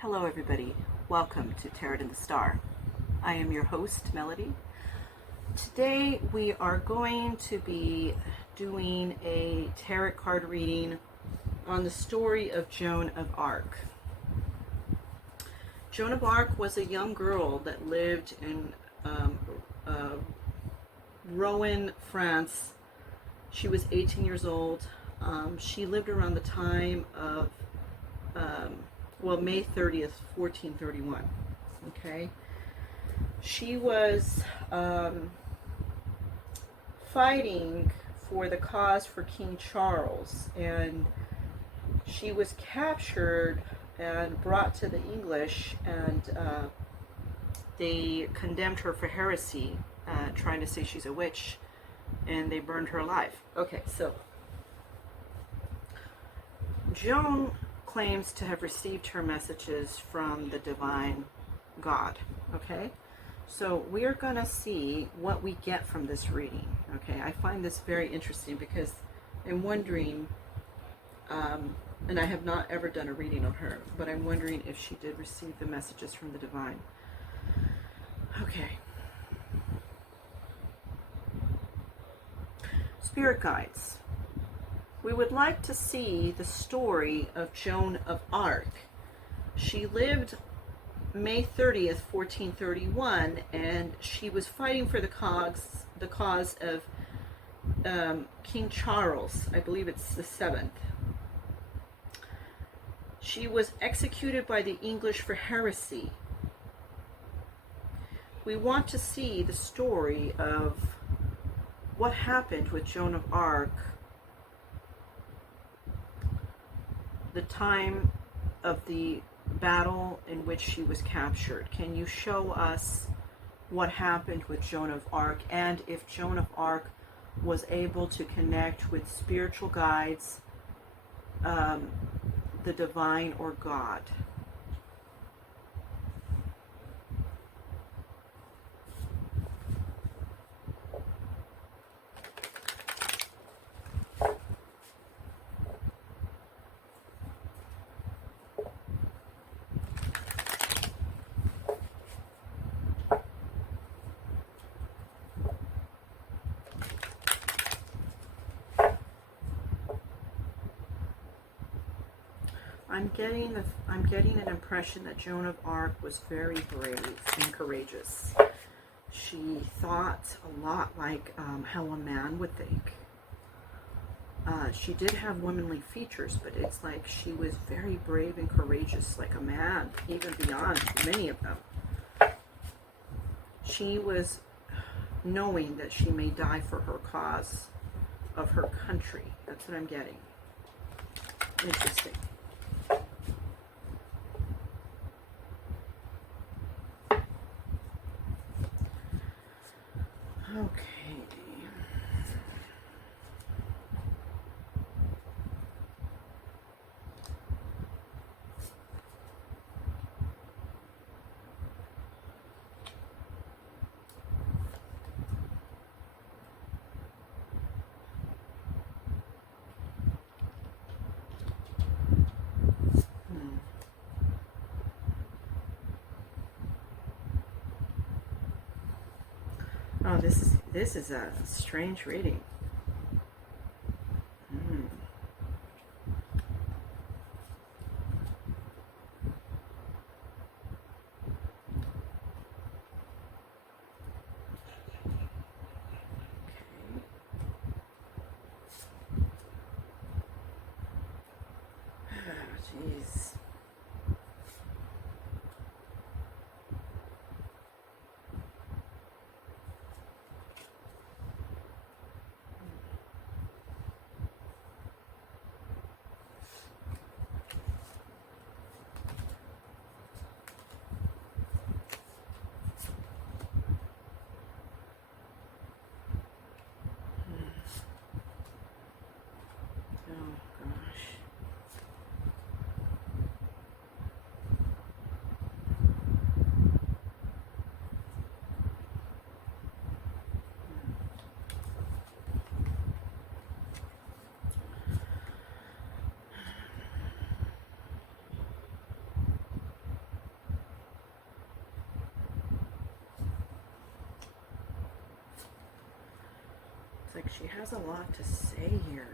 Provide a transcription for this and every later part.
Hello everybody, welcome to Tarot and the Star. I am your host, Melody. Today we are going to be doing a tarot card reading on the story of Joan of Arc. Joan of Arc was a young girl that lived in Rouen, France. She was 18 years old. She lived around the time of May 30th, 1431. Okay. She was fighting for the cause for King Charles, and she was captured and brought to the English, and they condemned her for heresy, trying to say she's a witch, and they burned her alive. Okay, so Joan claims to have received her messages from the divine God. Okay, so we're gonna see what we get from this reading. Okay, I find this very interesting because I'm wondering, and I have not ever done a reading on her, but I'm wondering if she did receive the messages from the divine. Okay. Spirit guides. We would like to see the story of Joan of Arc. She lived May 30th, 1431, and she was fighting for the cause of King Charles. I believe it's the 7th. She was executed by the English for heresy. We want to see the story of what happened with Joan of Arc, the time of the battle in which she was captured. Can you show us what happened with Joan of Arc, and if Joan of Arc was able to connect with spiritual guides, the divine or God? I'm getting an impression that Joan of Arc was very brave and courageous. She thought a lot like how a man would think. She did have womanly features, but it's like she was very brave and courageous like a man, even beyond many of them. She was knowing that she may die for her cause of her country. That's what I'm getting. Interesting. Okay. Oh, this is a strange reading. Jeez. Oh gosh. like she has a lot to say here.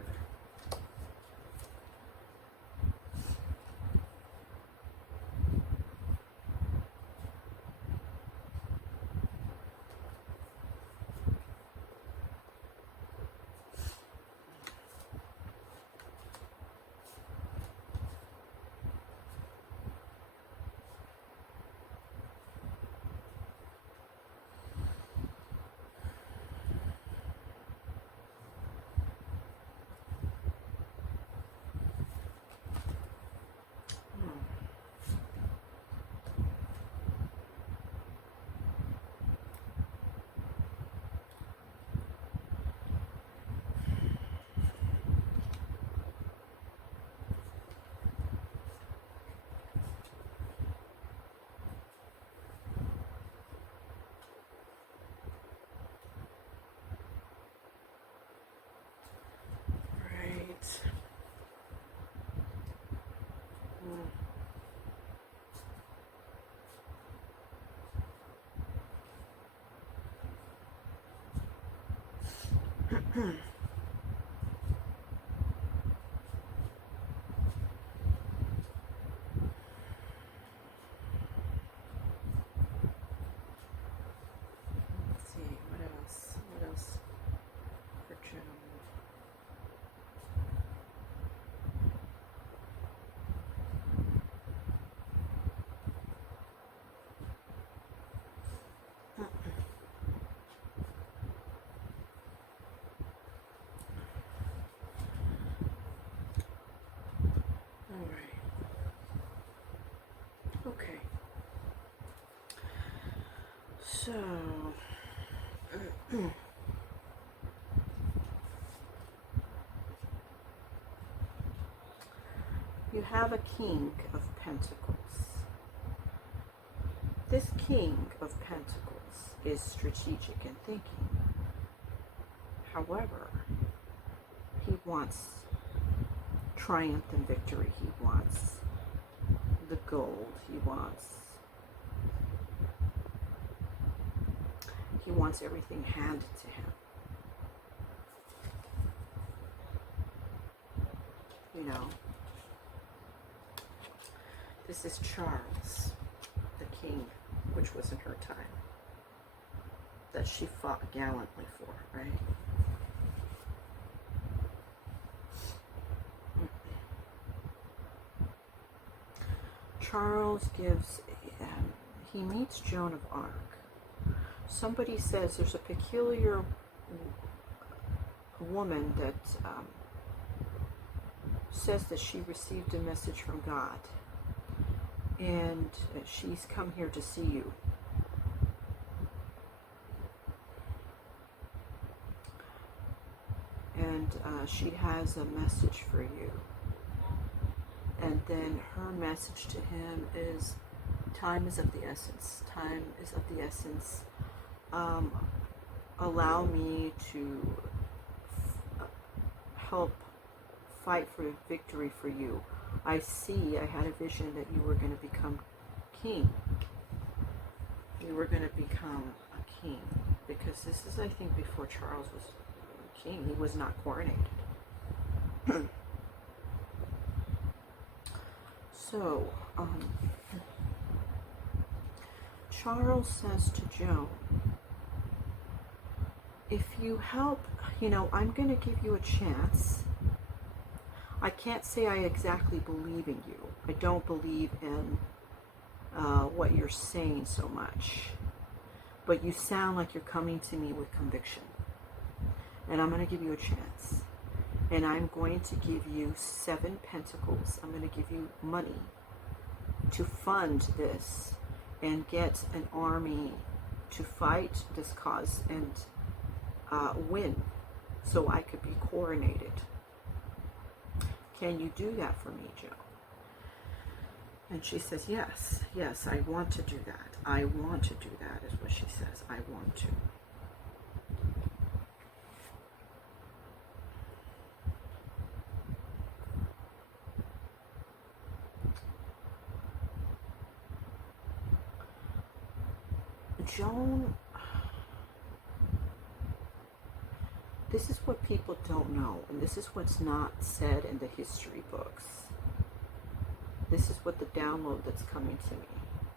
Let's see, what else? What else for Joan? All right. Okay. So, you have a King of Pentacles. This King of Pentacles is strategic in thinking. However, he wants triumph and victory. He wants the gold. He wants everything handed to him. You know, this is Charles, the king, which was in her time, that she fought gallantly for, right? Charles gives, he meets Joan of Arc. Somebody says there's a peculiar woman that says that she received a message from God, and she's come here to see you. And she has a message for you. And then her message to him is, time is of the essence. Time is of the essence. Allow me to help fight for victory for you. I had a vision that you were going to become king. You were going to become a king. Because this is, I think, before Charles was king. He was not coronated. So, Charles says to Joan, if you help, I'm going to give you a chance. I can't say I exactly believe in you. I don't believe in what you're saying so much. But you sound like you're coming to me with conviction. And I'm going to give you a chance. And I'm going to give you 7 pentacles. I'm going to give you money to fund this and get an army to fight this cause and win, so I could be coronated. Can you do that for me, Joe? And she says, yes, I want to do that. I want to do that, is what she says. I want to. Joan, this is what people don't know, and this is what's not said in the history books. This is what the download that's coming to me.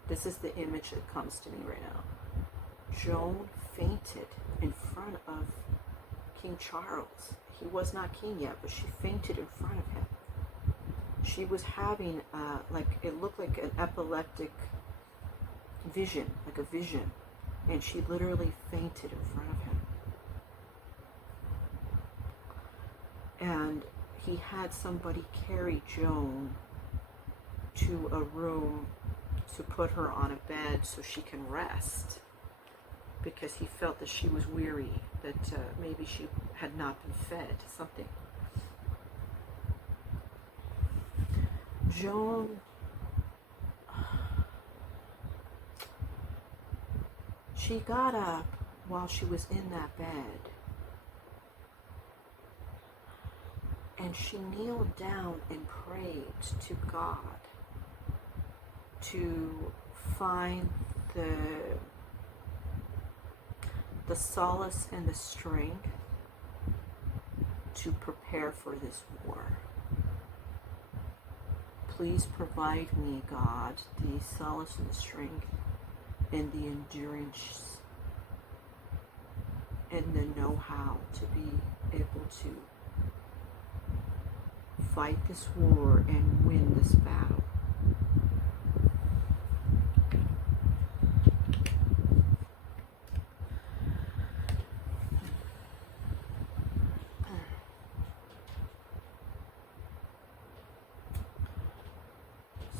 This is the image that comes to me right now. Joan fainted in front of King Charles. He was not king yet, but she fainted in front of him. She was having, it looked like an epileptic vision, like a vision. And she literally fainted in front of him. And he had somebody carry Joan to a room to put her on a bed so she can rest, because he felt that she was weary, that maybe she had not been fed something. Joan, she got up while she was in that bed, and she kneeled down and prayed to God to find the solace and the strength to prepare for this war. Please provide me, God, the solace and the strength and the endurance and the know-how to be able to fight this war and win this battle.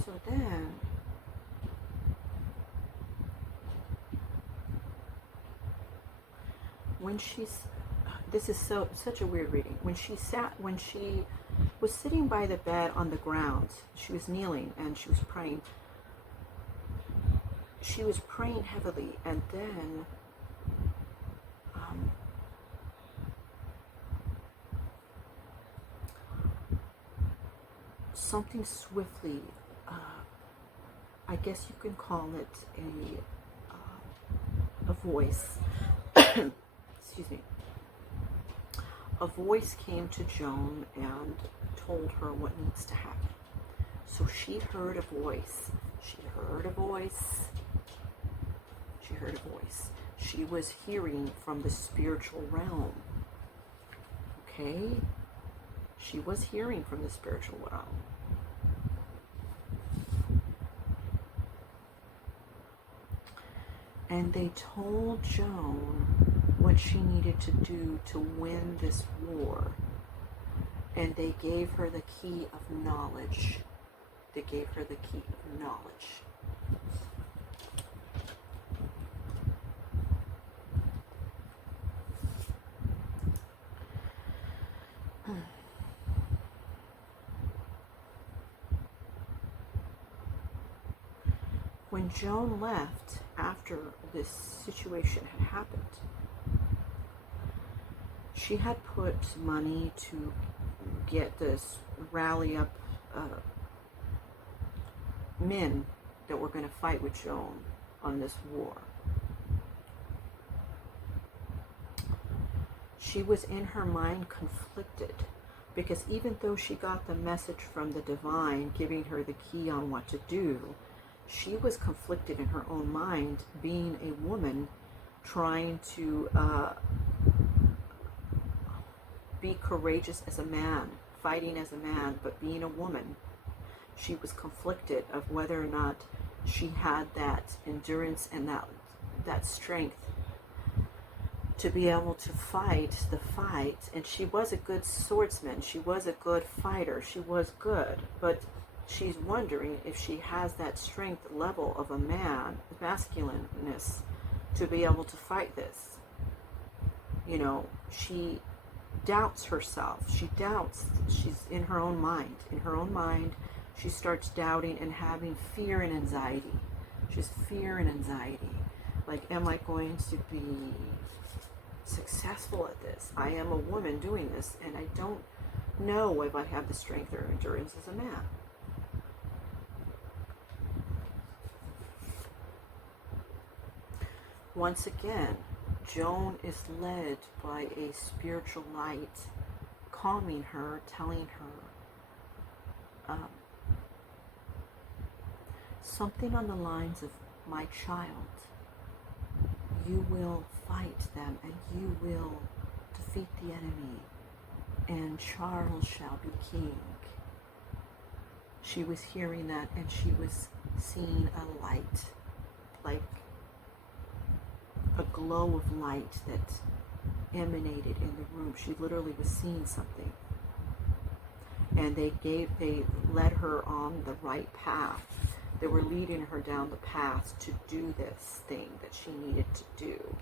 So then, when this is such a weird reading. When she was sitting by the bed on the ground, she was kneeling and she was praying. She was praying heavily, and then something swiftly, I guess you can call it a voice. Excuse me. A voice came to Joan and told her what needs to happen. So she heard a voice. She heard a voice. She heard a voice. She was hearing from the spiritual realm. Okay? She was hearing from the spiritual realm. And they told Joan what she needed to do to win this war. And they gave her the key of knowledge. They gave her the key of knowledge. When Joan left after this situation had happened, she had put money to get this rally up men that were going to fight with Joan on this war. She was in her mind conflicted, because even though she got the message from the divine giving her the key on what to do, she was conflicted in her own mind, being a woman trying to be courageous as a man, fighting as a man, but being a woman. She was conflicted of whether or not she had that endurance and that strength to be able to fight the fight. And she was a good swordsman. She was a good fighter. She was good, but she's wondering if she has that strength level of a man, masculineness, to be able to fight this. You know, she doubts herself. She doubts. She's in her own mind. In her own mind, she starts doubting and having fear and anxiety. She's fear and anxiety. Like, am I going to be successful at this? I am a woman doing this, and I don't know if I have the strength or endurance as a man. Once again, Joan is led by a spiritual light, calming her, telling her something on the lines of, my child, you will fight them and you will defeat the enemy, and Charles shall be king. She was hearing that, and she was seeing a light, like a glow of light that emanated in the room. She literally was seeing something. And they led her on the right path. They were leading her down the path to do this thing that she needed to do.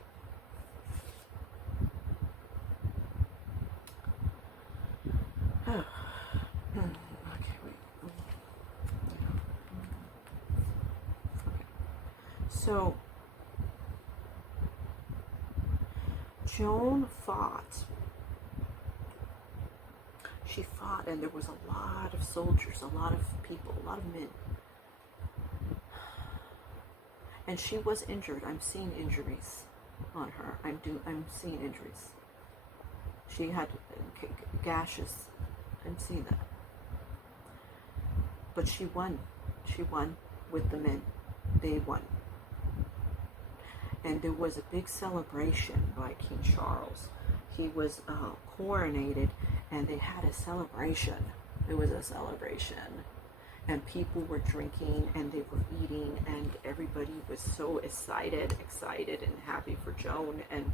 So, Joan fought. She fought, and there was a lot of soldiers, a lot of people, a lot of men. And she was injured. I'm seeing injuries on her. I'm seeing injuries. She had gashes. I'm seeing that. But she won. She won with the men. They won. And there was a big celebration by King Charles. He was coronated, and they had a celebration. It was a celebration. And people were drinking, and they were eating, and everybody was so excited and happy for Joan, and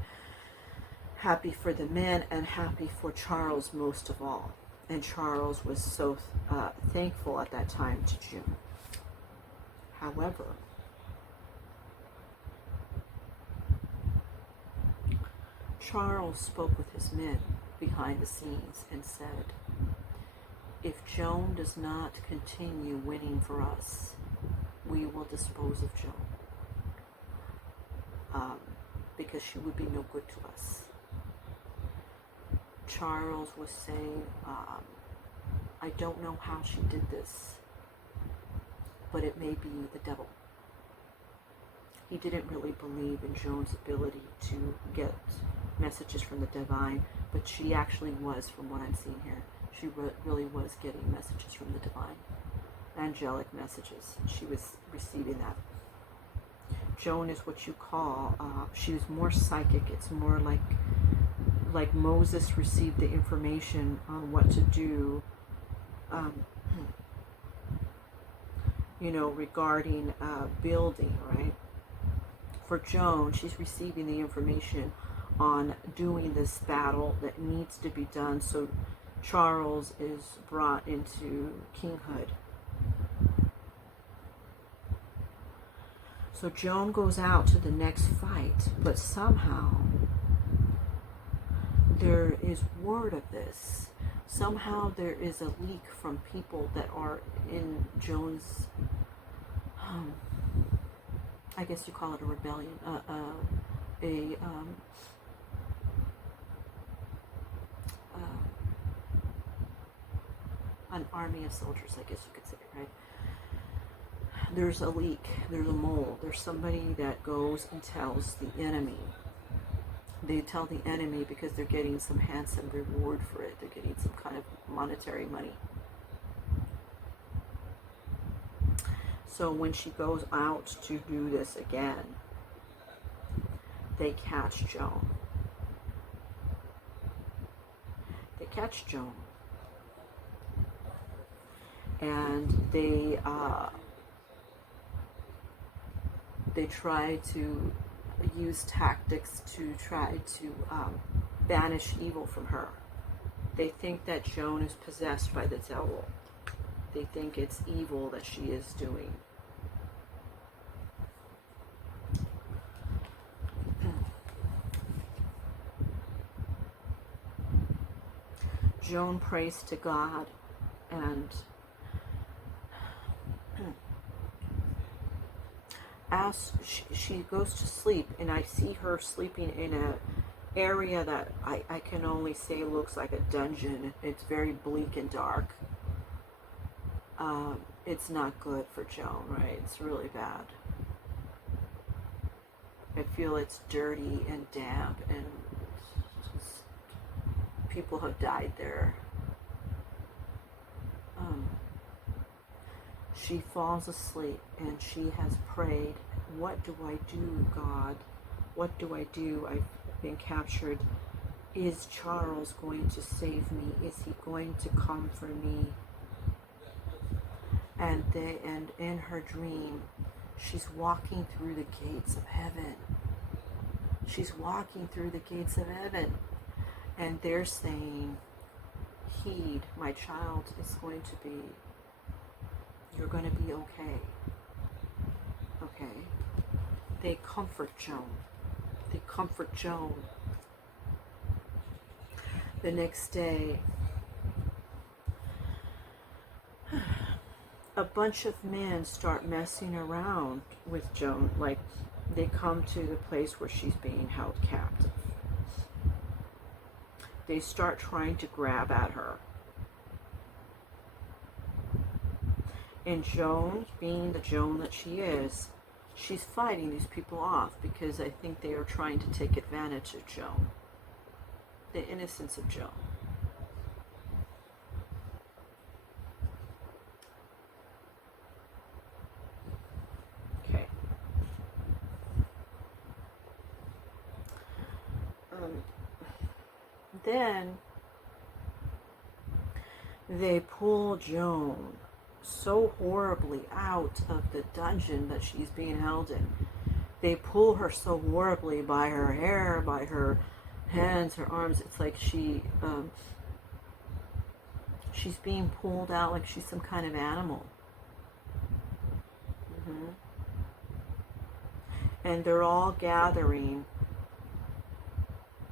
happy for the men, and happy for Charles most of all. And Charles was so thankful at that time to Joan. However, Charles spoke with his men behind the scenes and said, if Joan does not continue winning for us, we will dispose of Joan. Because she would be no good to us. Charles was saying, I don't know how she did this, but it may be the devil. He didn't really believe in Joan's ability to get messages from the divine, but she actually was, from what I'm seeing here. She really was getting messages from the divine, angelic messages. She was receiving that. Joan is what you call, she was more psychic. It's more like Moses received the information on what to do, regarding building, right? For Joan, she's receiving the information on doing this battle that needs to be done, so Charles is brought into kinghood. So Joan goes out to the next fight, but somehow there is word of this. Somehow there is a leak from people that are in Joan's, I guess you call it a rebellion, an army of soldiers, I guess you could say, right? There's a leak, there's a mole, there's somebody that goes and tells the enemy. They tell the enemy because they're getting some handsome reward for it. They're getting some kind of monetary money. So when she goes out to do this again, they catch Joan. They catch Joan. And they try to use tactics to try to banish evil from her. They think that Joan is possessed by the devil. They think it's evil that she is doing. Joan prays to God, and as she goes to sleep, and I see her sleeping in an area that I can only say looks like a dungeon. It's very bleak and dark. It's not good for Joan, right? It's really bad. I feel it's dirty and damp, and just, people have died there. She falls asleep and she has prayed, what do I do, God? What do I do? I've been captured. Is Charles going to save me? Is he going to come for me? And in her dream, she's walking through the gates of heaven. She's walking through the gates of heaven. And they're saying, heed, my child is going to be, you're going to be okay. Okay? They comfort Joan. They comfort Joan. The next day, a bunch of men start messing around with Joan. Like, they come to the place where she's being held captive. They start trying to grab at her. And Joan, being the Joan that she is, she's fighting these people off because I think they are trying to take advantage of Joan. The innocence of Joan. Okay. Then they pull Joan so horribly out of the dungeon that she's being held in. They pull her so horribly by her hair, by her hands, her arms. It's like she's being pulled out like she's some kind of animal. And they're all gathering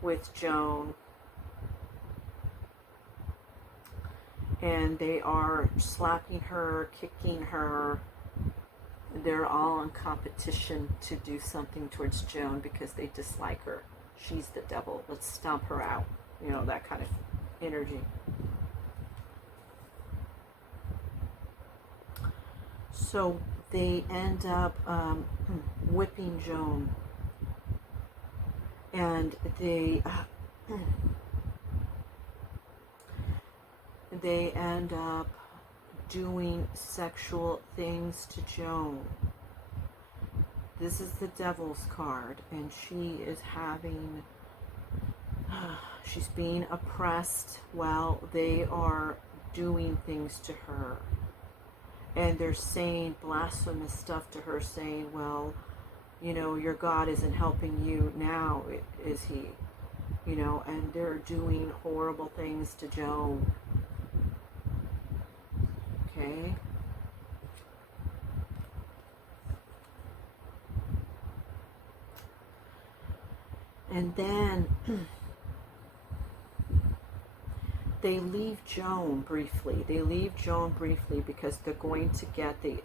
with Joan, and they are slapping her, kicking her. They're all in competition to do something towards Joan because they dislike her. She's the devil. Let's stomp her out. You know, that kind of energy. So they end up whipping Joan. And they end up doing sexual things to Joan. This is the devil's card, and she is having, she's being oppressed while they are doing things to her. And they're saying blasphemous stuff to her, saying, well, you know, your God isn't helping you now, is he? You know, and they're doing horrible things to Joan. Okay? And then they leave Joan briefly. They leave Joan briefly because they're going to get the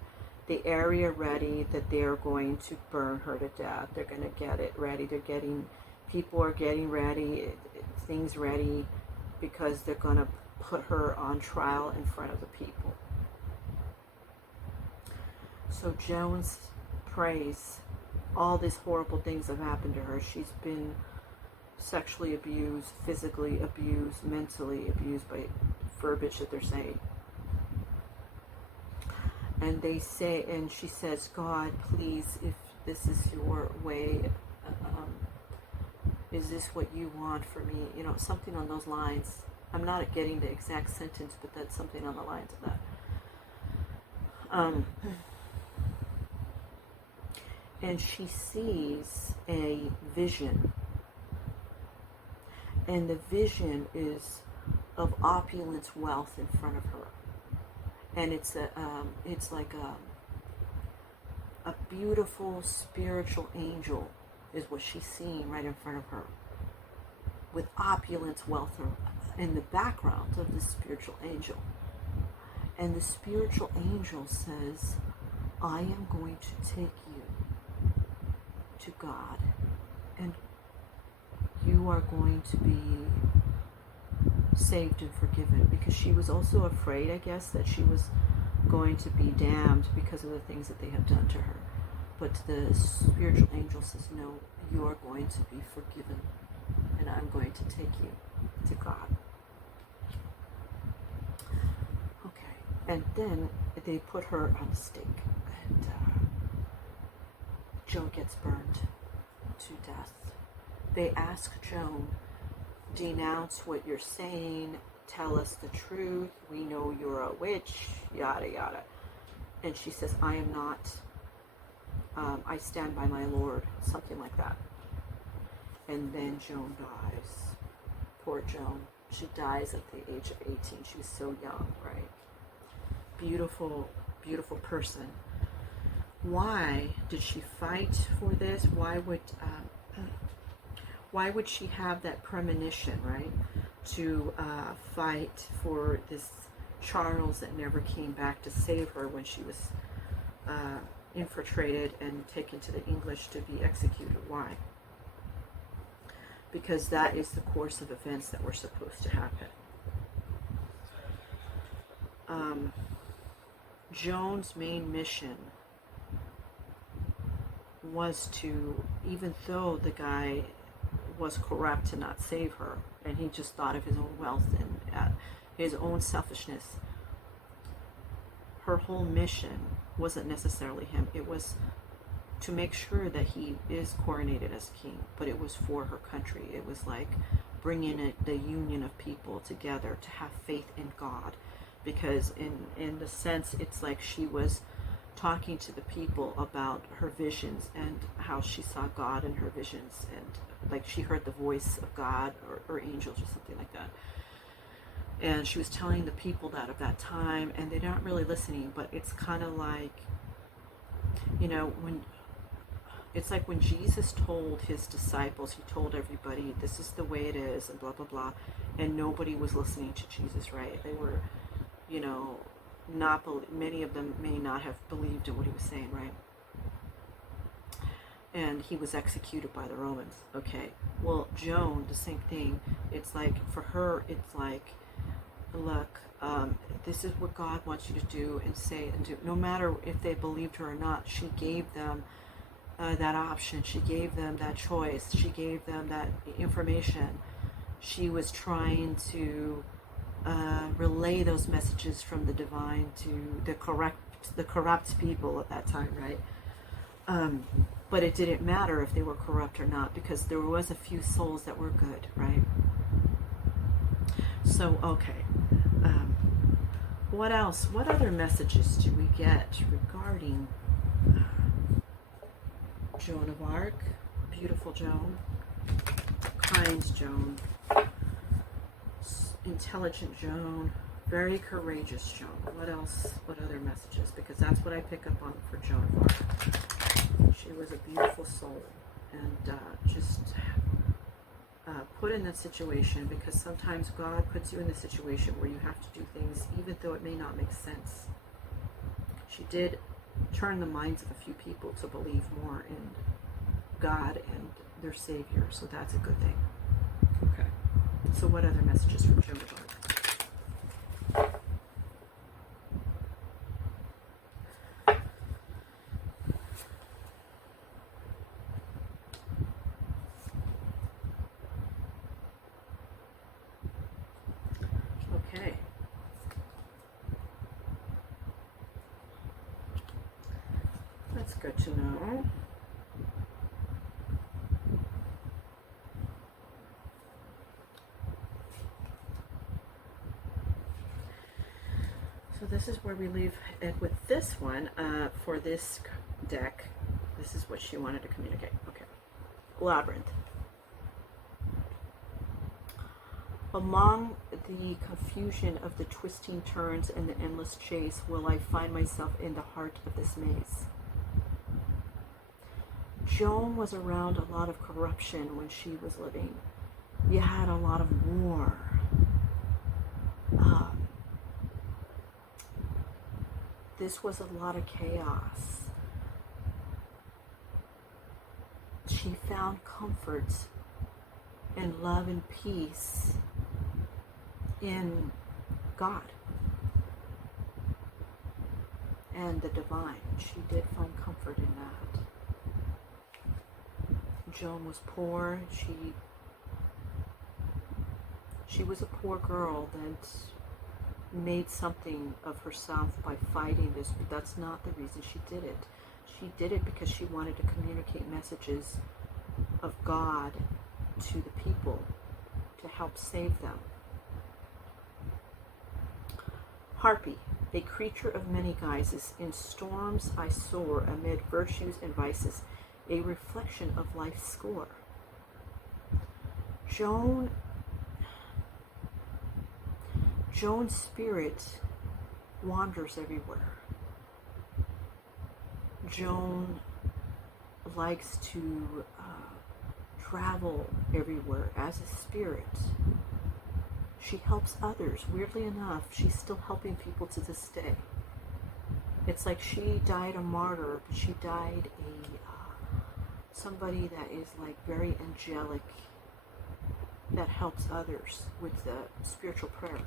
area ready that they're going to burn her to death. They're going to get it ready. People are getting ready, things ready, because they're going to put her on trial in front of the people. So Joan prays. All these horrible things have happened to her. She's been sexually abused, physically abused, mentally abused by verbiage that they're saying. And they say, and she says, God, please, if this is your way, is this what you want for me? You know, something on those lines. I'm not getting the exact sentence, but that's something on the lines of that. And she sees a vision. And the vision is of opulence, wealth in front of her. And it's like a beautiful spiritual angel is what she's seeing right in front of her, with opulence, wealth in the background of the spiritual angel. And the spiritual angel says, I am going to take you to God, and you are going to be saved and forgiven. Because she was also afraid, I guess, that she was going to be damned because of the things that they have done to her. But the spiritual angel says, no, you are going to be forgiven, and I'm going to take you to God. Okay, and then they put her on a stake, and Joan gets burned to death. They ask Joan, denounce what you're saying, tell us the truth, we know you're a witch, yada yada. And she says, I am not, I stand by my Lord, something like that. And then Joan dies. Poor Joan. She dies at the age of 18. She was so young, right? Beautiful, beautiful person. Why did she fight for this? Why would she have that premonition, right? To fight for this Charles that never came back to save her when she was infiltrated and taken to the English to be executed. Why? Because that is the course of events that were supposed to happen. Joan's main mission was to, even though the guy was corrupt, to not save her, and he just thought of his own wealth and his own selfishness. Her whole mission wasn't necessarily him. It was to make sure that he is coronated as king, but it was for her country. It was like bringing the union of people together to have faith in God, because in the sense, it's like she was talking to the people about her visions and how she saw God in her visions, and like she heard the voice of God or angels or something like that. And she was telling the people that of that time, and they're not really listening. But it's kind of like, you know, it's like when Jesus told his disciples, he told everybody, this is the way it is, and blah, blah, blah. And nobody was listening to Jesus, right? They were, you know, many of them may not have believed in what he was saying, right? And he was executed by the Romans. Okay. Well, Joan, the same thing. It's like, for her, it's like, look, this is what God wants you to do and say and do. No matter if they believed her or not, she gave them that option. She gave them that choice. She gave them that information. She was trying to relay those messages from the divine to the corrupt people at that time, right? But it didn't matter if they were corrupt or not, because there was a few souls that were good, right? So, okay. What else? What other messages do we get regarding Joan of Arc? Beautiful Joan. Kind Joan. Intelligent Joan. Very courageous Joan. What else? What other messages? Because that's what I pick up on for Joan of Arc. She was a beautiful soul. And just put in that situation, because sometimes God puts you in the situation where you have to do things even though it may not make sense. She did turn the minds of a few people to believe more in God and their Savior, so that's a good thing. Okay. So what other messages from Joan of Arc? Okay. That's good to know. So this is where we leave it with this one. For this deck, this is what she wanted to communicate. Okay. Labyrinth. Among the confusion of the twisting turns and the endless chase, will I find myself in the heart of this maze. Joan was around a lot of corruption when she was living. You had a lot of war. This was a lot of chaos. She found comfort and love and peace in God and the divine. She did find comfort in that. Joan was poor. She was a poor girl that made something of herself by fighting this, but that's not the reason she did it. She did it because she wanted to communicate messages of God to the people to help save them. Harpy, a creature of many guises, in storms I soar amid virtues and vices, a reflection of life's score. Joan's spirit wanders everywhere. Joan likes to travel everywhere as a spirit. She helps others. Weirdly enough, she's still helping people to this day. It's like she died a martyr, but she died somebody that is like very angelic, that helps others with the spiritual prayer.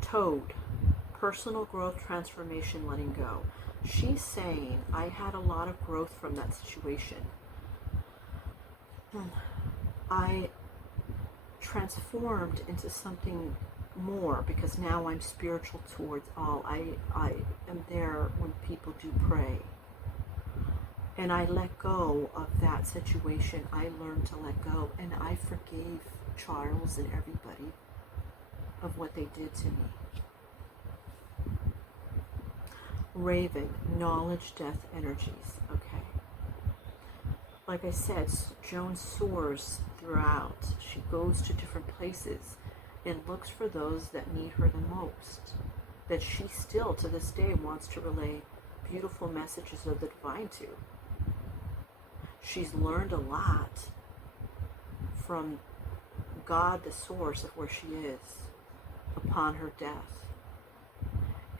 Toad, personal growth, transformation, letting go. She's saying, I had a lot of growth from that situation. I transformed into something more because now I'm spiritual towards all. I am there when people do pray. And I let go of that situation. I learned to let go. And I forgave Charles and everybody of what they did to me. Raven, knowledge, death, energies. Okay. Like I said, Joan soars throughout. She goes to different places and looks for those that need her the most. That she still, to this day, wants to relay beautiful messages of the divine to. She's learned a lot from God, the source of where she is, upon her death.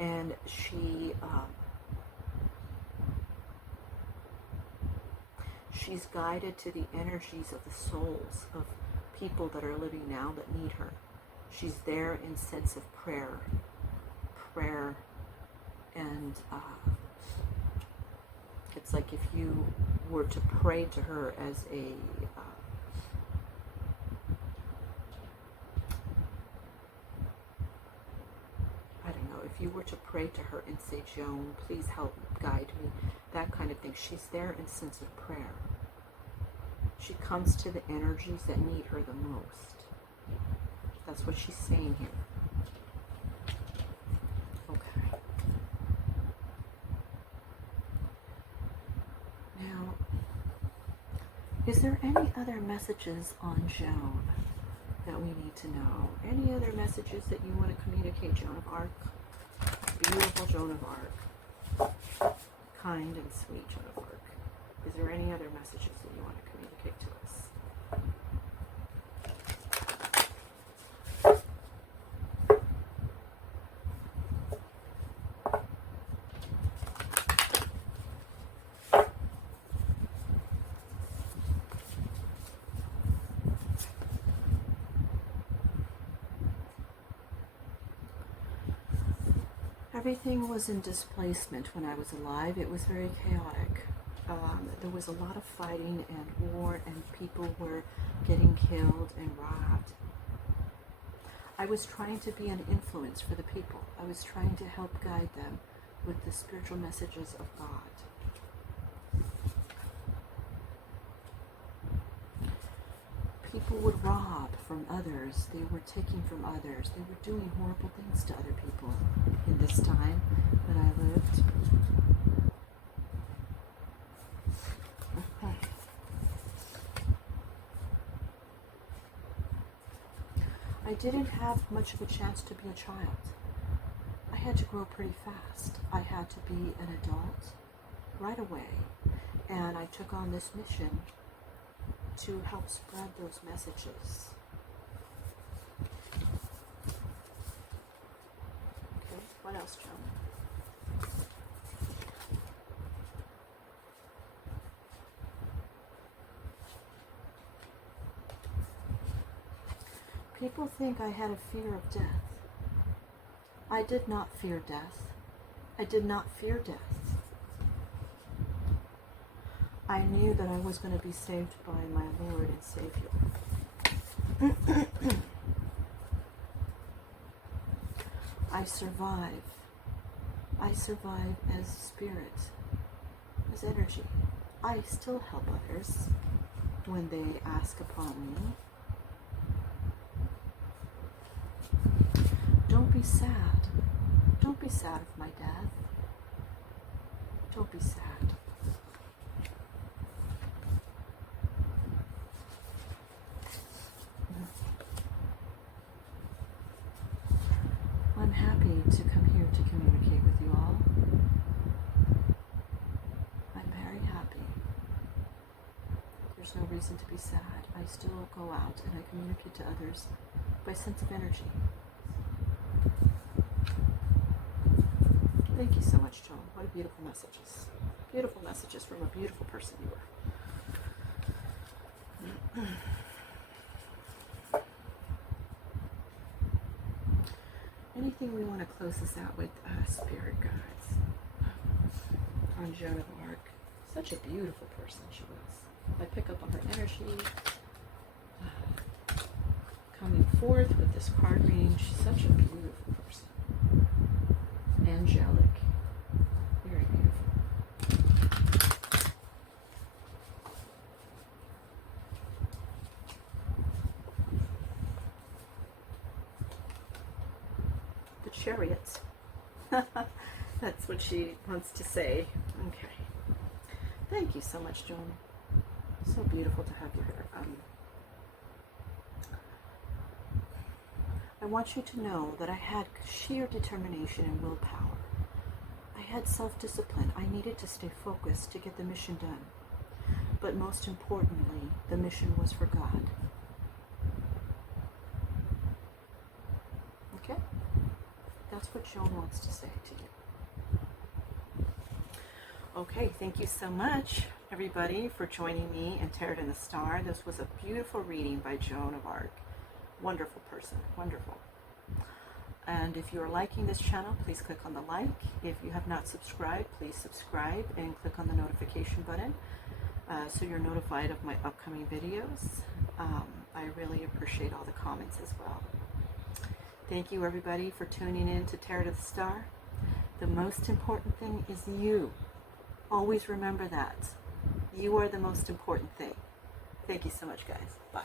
And she's guided to the energies of the souls of people that are living now that need her. She's there in sense of prayer, and it's like if you were to pray to her as a if you were to pray to her and say, Joan, please help guide me, that kind of thing. She's there in sense of prayer. She comes to the energies that need her the most. That's what she's saying here. Okay. Now, is there any other messages on Joan that we need to know? Any other messages that you want to communicate, Joan of Arc? Beautiful Joan of Arc. Kind and sweet Joan of Arc. Is there any other messages that you want to communicate to us? Everything was in displacement when I was alive. It was very chaotic. There was a lot of fighting and war, and people were getting killed and robbed. I was trying to be an influence for the people. I was trying to help guide them with the spiritual messages of God. People would rob from others. They were taking from others. They were doing horrible things to other people in this time that I lived. Okay. I didn't have much of a chance to be a child. I had to grow pretty fast. I had to be an adult right away. And I took on this mission to help spread those messages. Okay, what else, Joan? People think I had a fear of death. I did not fear death. I did not fear death. I knew that I was going to be saved by my Lord and Savior. I survive. I survive as spirit, as energy. I still help others when they ask upon me. Don't be sad. Don't be sad of my death. Don't be sad. I'm happy to come here to communicate with you all. I'm very happy. There's no reason to be sad. I still go out and I communicate to others by sense of energy. Thank you so much, Joan. What beautiful messages. Beautiful messages from a beautiful person you were. Anything we want to close this out with, spirit guides? On Joan of Arc. Such a beautiful person she was. I pick up on her energy. Coming forth with this card reading. She's such a beautiful person. Angelic. Very beautiful. The Chariots. That's what she wants to say. Okay. Thank you so much, Joan. So beautiful to have you here. I want you to know that I had sheer determination and willpower. I had self-discipline. I needed to stay focused to get the mission done. But most importantly, the mission was for God. Okay? That's what Joan wants to say to you. Okay, thank you so much, everybody, for joining me in Tarot in the Star. This was a beautiful reading by Joan of Arc. Wonderful person, wonderful. And if you're liking this channel, please click on the like. If you have not subscribed, please subscribe and click on the notification button so you're notified of my upcoming videos. I really appreciate all the comments as well. Thank you, everybody, for tuning in to Tarot of the Star. The most important thing is you. Always remember that. You are the most important thing. Thank you so much, guys. Bye.